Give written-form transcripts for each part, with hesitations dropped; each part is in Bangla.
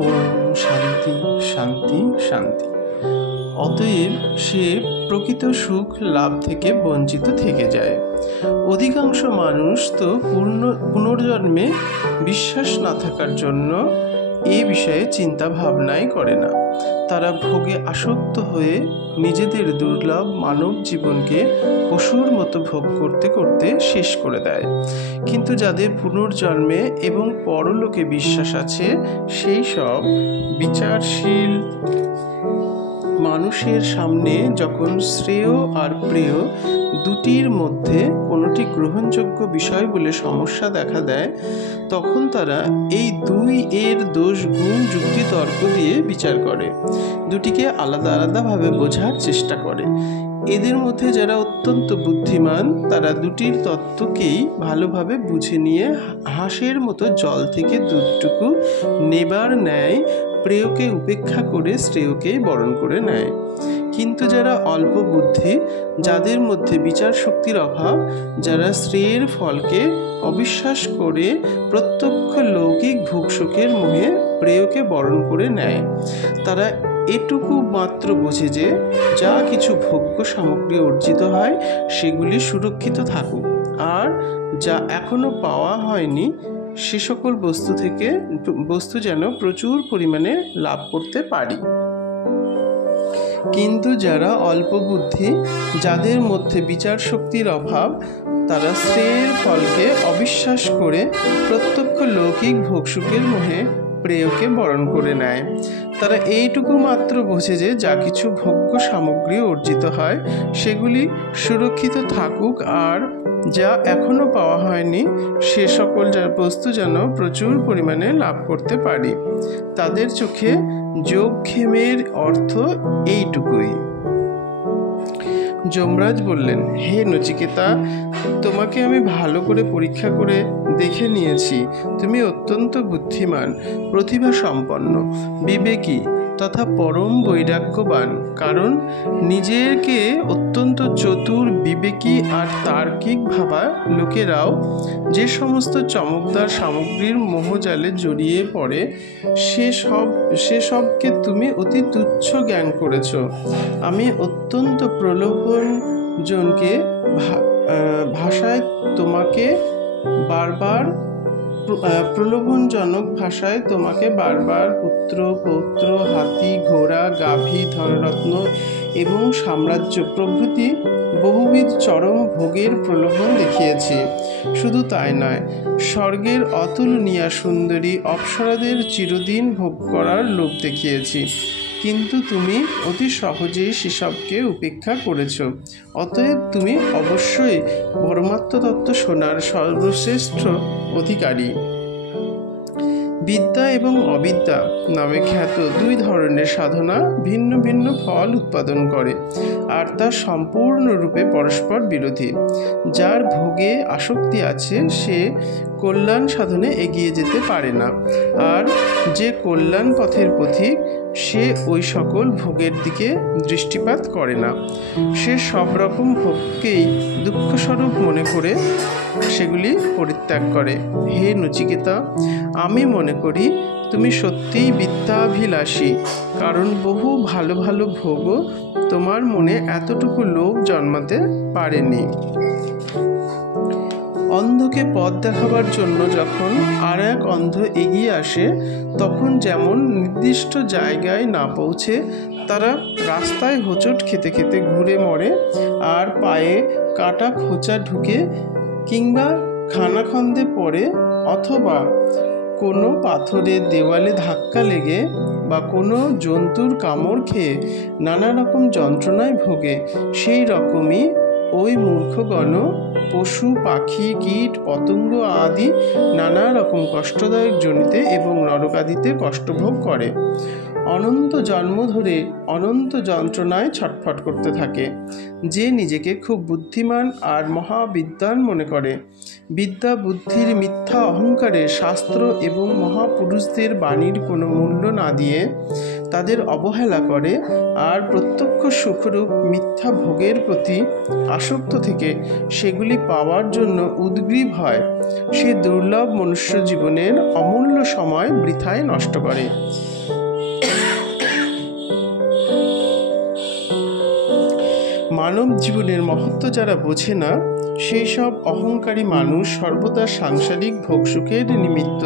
ওম শান্তি শান্তি শান্তি। অতএব সে প্রকৃত সুখ লাভ থেকে বঞ্চিত থেকে যায়। অধিকাংশ মানুষ তো পুনর্জন্মে বিশ্বাস না থাকার জন্য এ বিষয়ে চিন্তা ভাবনাই করে না। তারা ভোগে আসক্ত হয়ে নিজেদের দুর্লভ মানব জীবনকে পশুর মতো ভোগ করতে করতে শেষ করে দেয়। কিন্তু যাদের পুনর্জন্মে এবং পরলোকে বিশ্বাস আছে, সেই সব বিচারশীল মানুষের সামনে যখন শ্রেয় আর প্রেয় দুটির মধ্যে কোনোটি গ্রহণযোগ্য বিষয় বলে সমস্যা দেখা দেয়, তখন তারা এই দুই এর দোষ গুণ যুক্তি তর্ক দিয়ে বিচার করে, দুটিকে আলাদা আলাদাভাবে বোঝার চেষ্টা করে। এদের মধ্যে যারা অত্যন্ত বুদ্ধিমান, তারা দুটির তত্ত্বকেই ভালোভাবে বুঝে নিয়ে হাঁসের মতো জল থেকে দুধটুকু নেবার ন্যায় প্রেয়কে উপেক্ষা করে শ্রেয়কেই বরণ করে নেয়। কিন্তু যারা অল্প বুদ্ধি, যাদের মধ্যে বিচার শক্তির অভাব, যারা শ্রেয়ের ফলকে অবিশ্বাস করে প্রত্যক্ষ লৌকিক ভোগসুখের মোহে প্রেয়কে বরণ করে নেয়, তারা এটুকু মাত্র বোঝে যে যা কিছু ভোগ্য সামগ্রী অর্জিত হয় সেগুলি সুরক্ষিত থাকুক, আর যা এখনো পাওয়া হয়নি সে সকল বস্তু যেন প্রচুর পরিমাণে লাভ করতে পারি। কিন্তু যারা অল্প বুদ্ধি, যাদের মধ্যে বিচার শক্তির অভাব, তারা শ্রেয়ের ফলকে অবিশ্বাস করে প্রত্যক্ষ লৌকিক ভোগসুখের মোহে প্রেয়কে বরণ করে নেয়। তারা এইটুকু মাত্র বোঝে যে যা কিছু ভোগ্য সামগ্রী অর্জিত হয় সেগুলি সুরক্ষিত থাকুক, আর যা এখনো পাওয়া হয়নি সে সকল বস্তু যেন প্রচুর পরিমাণে লাভ করতে পারি। তাদের চোখে যোগক্ষেমের অর্থ এইটুকুই। যমরাজ বললেন, হে নচিকেতা, তোমাকে আমি ভালো করে পরীক্ষা করে দেখে নিয়েছি। তুমি অত্যন্ত বুদ্ধিমান, প্রতিভা সম্পন্ন, বিবেকী তথা পরম বৈরাগ্যবান। কারণ নিজেকে অত্যন্ত চতুর, বিবেকী আর তার্কিক ভাবা লোকেরাও যে সমস্ত চমকদার সামগ্রীর মোহজালে জড়িয়ে পড়ে সেসবকে তুমি অতি তুচ্ছ জ্ঞান করেছ। আমি অত্যন্ত প্রলোভনজনকে প্রলোভনজনক ভাষায় তোমাকে বারবার পুত্র, পৌত্র, হাতি, ঘোড়া, গাভী, ধনরত্ন এবং সাম্রাজ্য প্রভৃতি বহুবিধ চরম ভোগের প্রলোভন দেখিয়েছি। শুধু তাই নয়, স্বর্গের অতুলনীয়া সুন্দরী অপ্সরাদের চিরদিন ভোগ করার লোভ দেখিয়েছি। কিন্তু তুমি অতি সহজেই সেসবকে উপেক্ষা করেছ। অতএব তুমি অবশ্যই পরমাত্মতত্ত্ব শোনার সর্বশ্রেষ্ঠ অধিকারী। বিদ্যা এবং অবিদ্যা নামে খ্যাত দুই ধরনের সাধনা ভিন্ন ভিন্ন ফল উৎপাদন করে, আর তা সম্পূর্ণরূপে পরস্পর বিরোধী। যার ভোগে আসক্তি আছে সে কল্যাণ সাধনে এগিয়ে যেতে পারে না, আর যে কল্যাণ পথের পথিক সে ওই সকল ভোগের দিকে দৃষ্টিপাত করে না। সে সব রকম ভোগকেই দুঃখস্বরূপ মনে করে সেগুলি পরিত্যাগ করে। হে নচিকেতা, আমি মনে করি তুমি সত্যিই বিদ্যাভিলাষী, কারণ বহু ভালো ভালো ভোগও তোমার মনে এতটুকু লোভ জন্মাতে পারেনি। অন্ধকে পথ দেখাবার জন্য যখন আর এক অন্ধ এগিয়ে আসে, তখন যেমন নির্দিষ্ট জায়গায় না পৌঁছে তারা রাস্তায় হোঁচট খেতে খেতে ঘুরে মরে, আর পায়ে কাটা খোঁচা ঢুকে কিংবা খানাখন্দে পড়ে, অথবা কোনো পাথরের দেওয়ালে ধাক্কা লেগে বা কোনো জন্তুর কামড় খেয়ে নানা রকম যন্ত্রণায় ভোগে, সেই রকমই ওই মূর্খগণ পশু, পাখি, কীট, পতঙ্গ আদি নানা রকম কষ্টদায়ক জনিতে এবং নরকাদিতে কষ্টভোগ করে। অনন্ত জন্ম ধরে অনন্ত যন্ত্রণায় ছটফট করতে থাকে। যে নিজেকে খুব বুদ্ধিমান আর মহাবিদ্বান মনে করে, বিদ্যা বুদ্ধির মিথ্যা অহংকারে শাস্ত্র এবং মহাপুরুষদের বাণীর কোনো মূল্য না দিয়ে তাদের অবহেলা করে, আর প্রত্যক্ষ সুখরূপ মিথ্যা ভোগের প্রতি আসক্ত থেকে সেগুলি পাওয়ার জন্য উদ্গ্রীব হয়, সে দুর্লভ মনুষ্য জীবনের অমূল্য সময় বৃথায় নষ্ট করে। মানব জীবনের মহত্ব যারা বোঝে না, সেই সব অহংকারী মানুষ সর্বদা সাংসারিক ভোগসুখের নিমিত্ত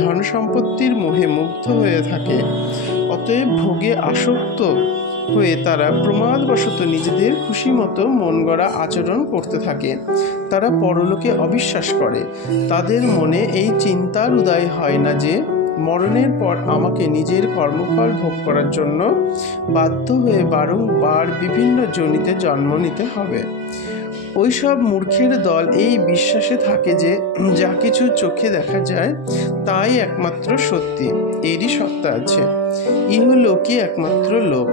ধন সম্পত্তির মোহে মুগ্ধ হয়ে থাকে। অতএব ভোগে আসক্ত হয়ে তারা প্রমাদবশত নিজেদের খুশি মতো মন গড়া আচরণ করতে থাকে। তারা পরলোকে অবিশ্বাস করে। তাদের মনে এই চিন্তার উদয় হয় না যে মরণের পর আমাকে নিজের কর্মফল ভোগ করার জন্য বাধ্য হয়ে বারংবার বিভিন্ন যোনিতে জন্ম নিতে হবে। ওইসব মূর্খের দল এই বিশ্বাসে থাকে যে যা কিছু চোখে দেখা যায় তাই একমাত্র সত্যি, এরই সত্তা আছে, ইহলোকই একমাত্র লোক,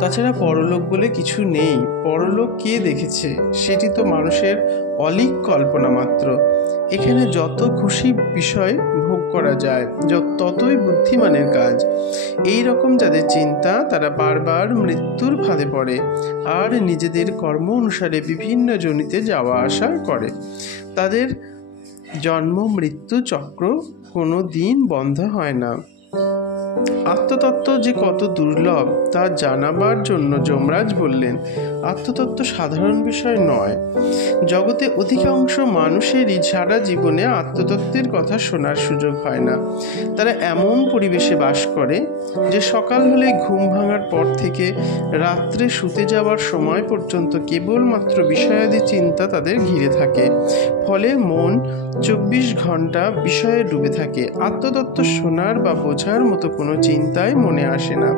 তাছাড়া পরলোক বলে কিছু নেই। পরলোক কে দেখেছে? সেটি তো মানুষের অলীক কল্পনা মাত্র। এখানে যত খুশি বিষয় ভোগ করা যায় ততই বুদ্ধিমানের কাজ। এই রকম যাদের চিন্তা, তারা বারবার মৃত্যুর ফাঁদে পড়ে আর নিজেদের কর্ম অনুসারে বিভিন্ন যোনিতে যাওয়া আসা করে। তাদের জন্ম মৃত্যু চক্র কোনো দিন বন্ধ হয় না। আত্মতত্ত্ব যে কত দুর্লভ তা জানাবার জন্য যমরাজ বললেন, আত্মতত্ত্ব সাধারণ বিষয় নয়। জগতে অধিকাংশ মানুষেরই সারা জীবনে আত্মতত্ত্বের কথা শোনার সুযোগ হয় না। তারা এমন পরিবেশে বাস করে যে সকাল হলে ঘুম ভাঙার পর থেকে রাত্রে শুতে যাওয়ার সময় পর্যন্ত কেবলমাত্র বিষয়াদি চিন্তা তাদের ঘিরে থাকে। ফলে মন 24 ঘন্টা বিষয়ে ডুবে থাকে। আত্মতত্ত্ব শোনার বা বোঝার মতো কোনো চিন্তাই মনে আসে না।